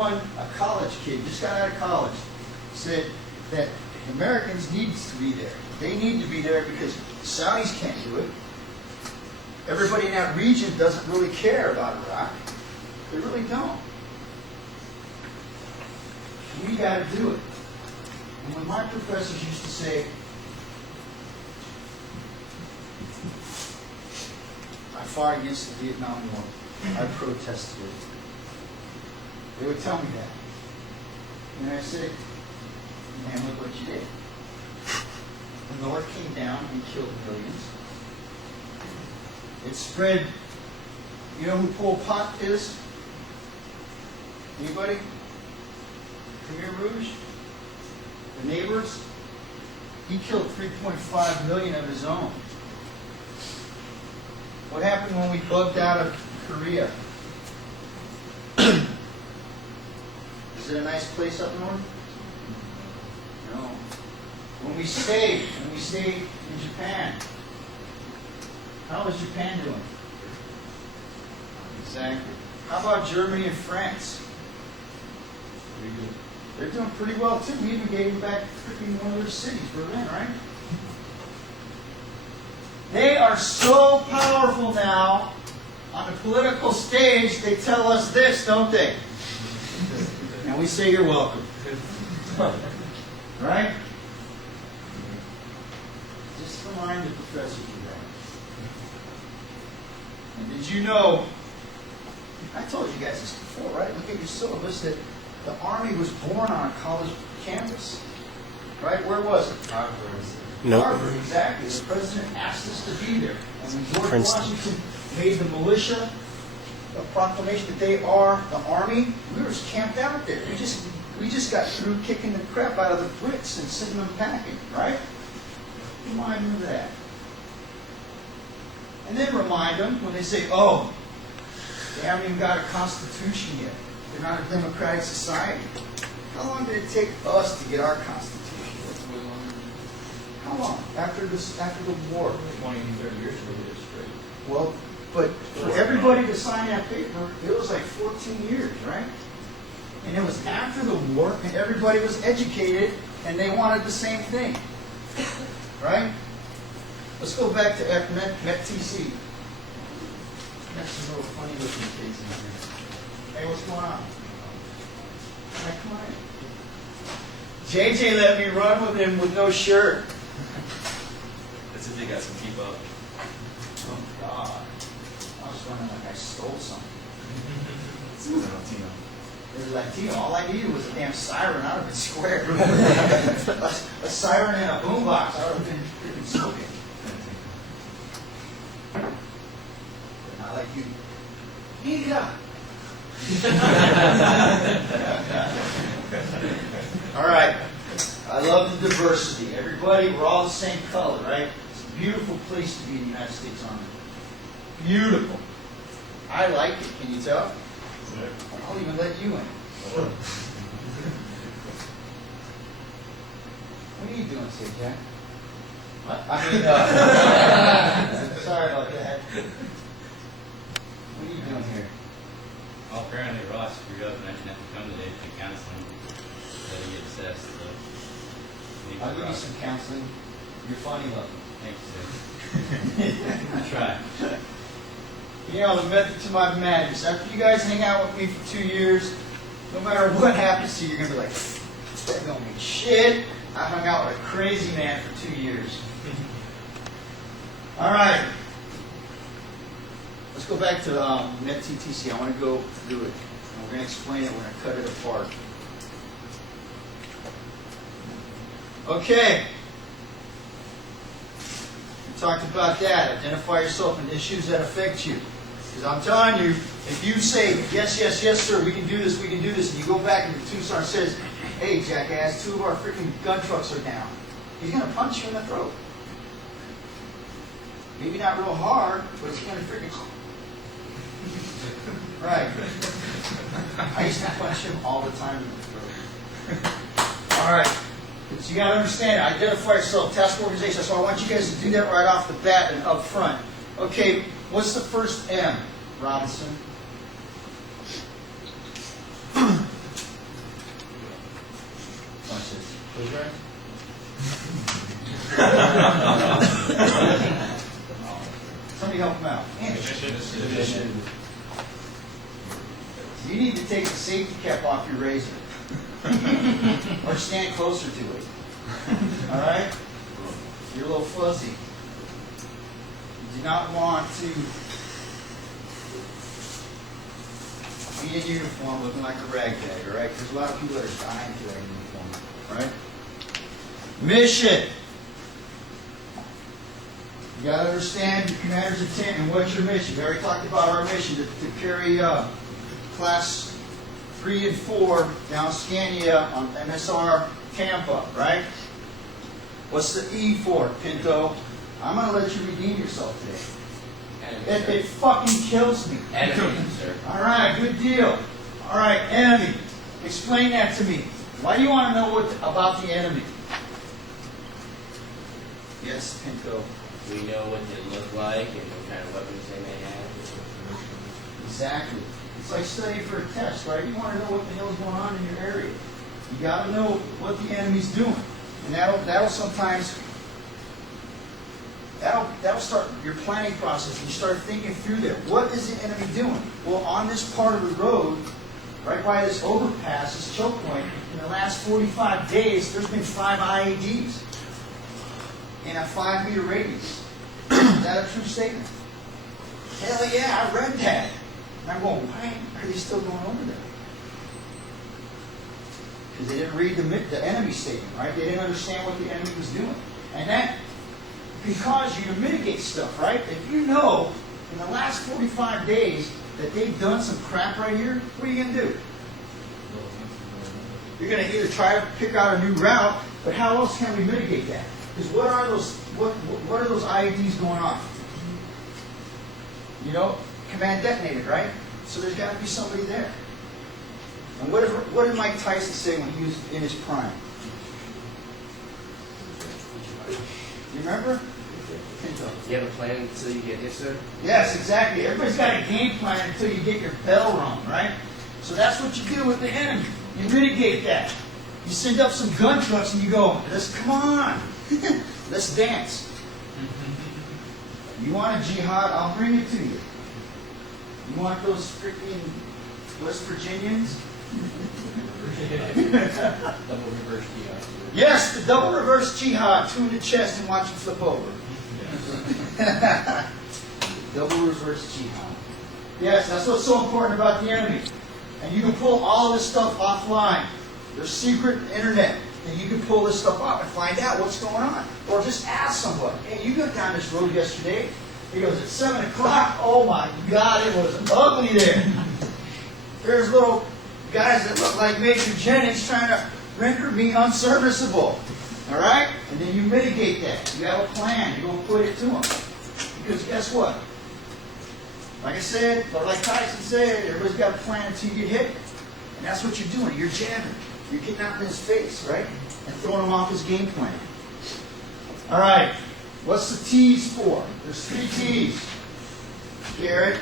A college kid, just got out of college, said that Americans need to be there. They need to be there because the Saudis can't do it. Everybody in that region doesn't really care about Iraq. They really don't. We got to do it. And when my professors used to say, I fought against the Vietnam War, I protested it, they would tell me that. And I said, man, look what you did. The North came down and killed millions. It spread. You know who Pol Pot is? Anybody? Khmer Rouge? The neighbors? He killed 3.5 million of his own. What happened when we bugged out of Korea? Is it a nice place up north? No. When we stayed in Japan, how was Japan doing? Exactly. How about Germany and France? Pretty good. They're doing pretty well too. We even gave them back freaking one of their cities, Berlin, right? They are so powerful now on the political stage. They tell us this, don't they? And we say you're welcome. Right? Just remind the professors of that. And did you know, I told you guys this before, right? Look at your syllabus, that the Army was born on a college campus. Right? Where was it? Harvard. Nope. Harvard, exactly. The president asked us to be there. And when George Washington made the militia a proclamation that they are the Army, we were just camped out there. We just got through kicking the crap out of the Brits and sending them packing, right? Remind them of that. And then remind them when they say, oh, they haven't even got a constitution yet. They're not a democratic society. How long did it take us to get our constitution? How long? After the war? 20, 30 years ago, we did straight. Well, but for everybody to sign that paper, it was like 14 years, right? And it was after the war, and everybody was educated, and they wanted the same thing. Right? Let's go back to METTC. Got some little funny looking kids in here. Hey, what's going on? Hey, come on in. JJ let me run with him with no shirt. That's if they got some keep up. Oh, God. I was running like I stole something. It's Latino. It was Latino. All I needed was a damn siren. I would have been square. a siren and a boombox. I would have been freaking smoking. But not like you. Nika! All right. I love the diversity. Everybody, we're all the same color, right? It's a beautiful place to be in the United States Army. Beautiful. I like it. Can you tell? I'll even let you in. What are you doing, say, Jack? What? I mean, sorry about that. What are you doing here? Well, apparently Ross screwed up and I didn't have to come today for counseling. So he get assessed. So I'll give you some counseling. You're funny looking. Thanks, sir. I try. You know, the method to my madness. After you guys hang out with me for 2 years, no matter what happens to you, you're going to be like, that don't mean shit. I hung out with a crazy man for 2 years. All right. Let's go back to METTC. I want to go through it. And we're going to explain it. We're going to cut it apart. Okay. We talked about that. Identify yourself and issues that affect you. Because I'm telling you, if you say, yes, yes, yes, sir, we can do this, and you go back and the two-star says, hey, jackass, 2 of our freaking gun trucks are down, he's going to punch you in the throat. Maybe not real hard, but he's going to freaking... Right. I used to punch him all the time in the throat. All right. So you got to understand, identify yourself, task organization. So I want you guys to do that right off the bat and up front. Okay, what's the first M, Robinson? Who's right? Somebody help him out. Andy, Mission. you need to take the safety cap off your razor. Or stand closer to it. Alright? You're a little fuzzy. You do not want to be in uniform looking like a ragtag, alright? There's a lot of people that are dying for that uniform. Alright? Mission! You gotta understand your commander's intent and what's your mission. We already talked about our mission to carry Class 3 and 4 down Scania on MSR Tampa, right? What's the E for, Pinto? I'm gonna let you redeem yourself today. It fucking kills me. Enemy, sir. Alright, good deal. Alright, enemy. Explain that to me. Why do you want to know about the enemy? Yes, Pinto. We know what they look like and what kind of weapons they may have. Exactly. It's like studying for a test, right? You want to know what the hell's going on in your area. You got to know what the enemy's doing. And that'll sometimes, that'll start your planning process. You start thinking through there. What is the enemy doing? Well, on this part of the road, right by this overpass, this choke point, in the last 45 days, there's been 5 IEDs in a 5-meter radius. Is that a true statement? Hell yeah, I read that. And I'm going, why are they still going over there? Because they didn't read the enemy statement, right? They didn't understand what the enemy was doing. And that, because you mitigate stuff, right? If you know in the last 45 days that they've done some crap right here, what are you going to do? You're going to either try to pick out a new route, but how else can we mitigate that? Because what are those IEDs going off? You know, command detonated, right? So there's got to be somebody there. And what did Mike Tyson say when he was in his prime? You remember? You have a plan until you get hit, sir? Yes, exactly. Everybody's got a game plan until you get your bell rung, right? So that's what you do with the enemy. You mitigate that. You send up some gun trucks and you go, come on, let's dance. You want a jihad? I'll bring it to you. You want those freaking West Virginians? Double reverse jihad. Yes, the double reverse jihad. 2 in the chest and watch them flip over. Double reverse jihad. Yes, that's what's so important about the enemy. And you can pull all this stuff offline. There's secret internet. And you can pull this stuff up and find out what's going on. Or just ask somebody, hey, you got down this road yesterday? He goes, at 7 o'clock, oh my God, it was ugly there. There's little guys that look like Major Jennings trying to render me unserviceable. All right? And then you mitigate that. You have a plan. You go put it to them. Because guess what? Like I said, or like Tyson said, everybody's got a plan until you get hit. And that's what you're doing. You're jamming. You're getting out in his face, right? And throwing him off his game plan. All right. What's the T's for? There's 3 T's. Garrett.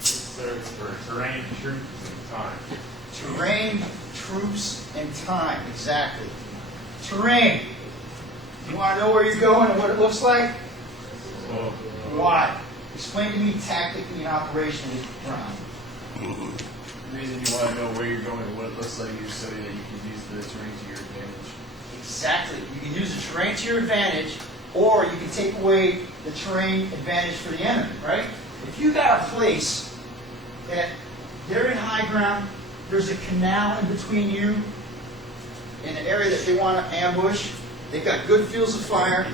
So it's for terrain, troops, and time. Terrain, troops, and time. Exactly. Terrain. You want to know where you're going and what it looks like? So, Why? Explain to me tactically and operationally. The reason you want to know where you're going and what it looks like is so that you can use the terrain to your advantage. Exactly. You can use the terrain to your advantage, or you can take away the terrain advantage for the enemy, right? If you got a place that they're in high ground, there's a canal in between you and the area that they want to ambush, they've got good fields of fire,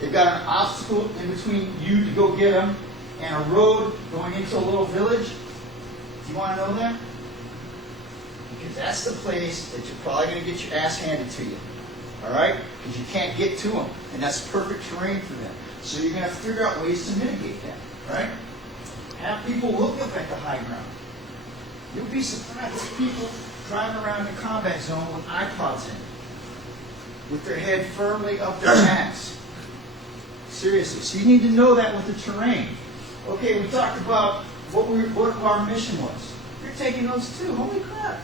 they've got an obstacle in between you to go get them, and a road going into a little village. Do you want to know that? Because that's the place that you're probably going to get your ass handed to you. All right? Because you can't get to them. And that's perfect terrain for them. So you're going to have to figure out ways to mitigate that. Right? Have people look up at the high ground. You'll be surprised at people driving around the combat zone with iPods in, with their head firmly up their ass. Seriously. So you need to know that with the terrain. Okay, we talked about what our mission was. You're taking those too. Holy crap.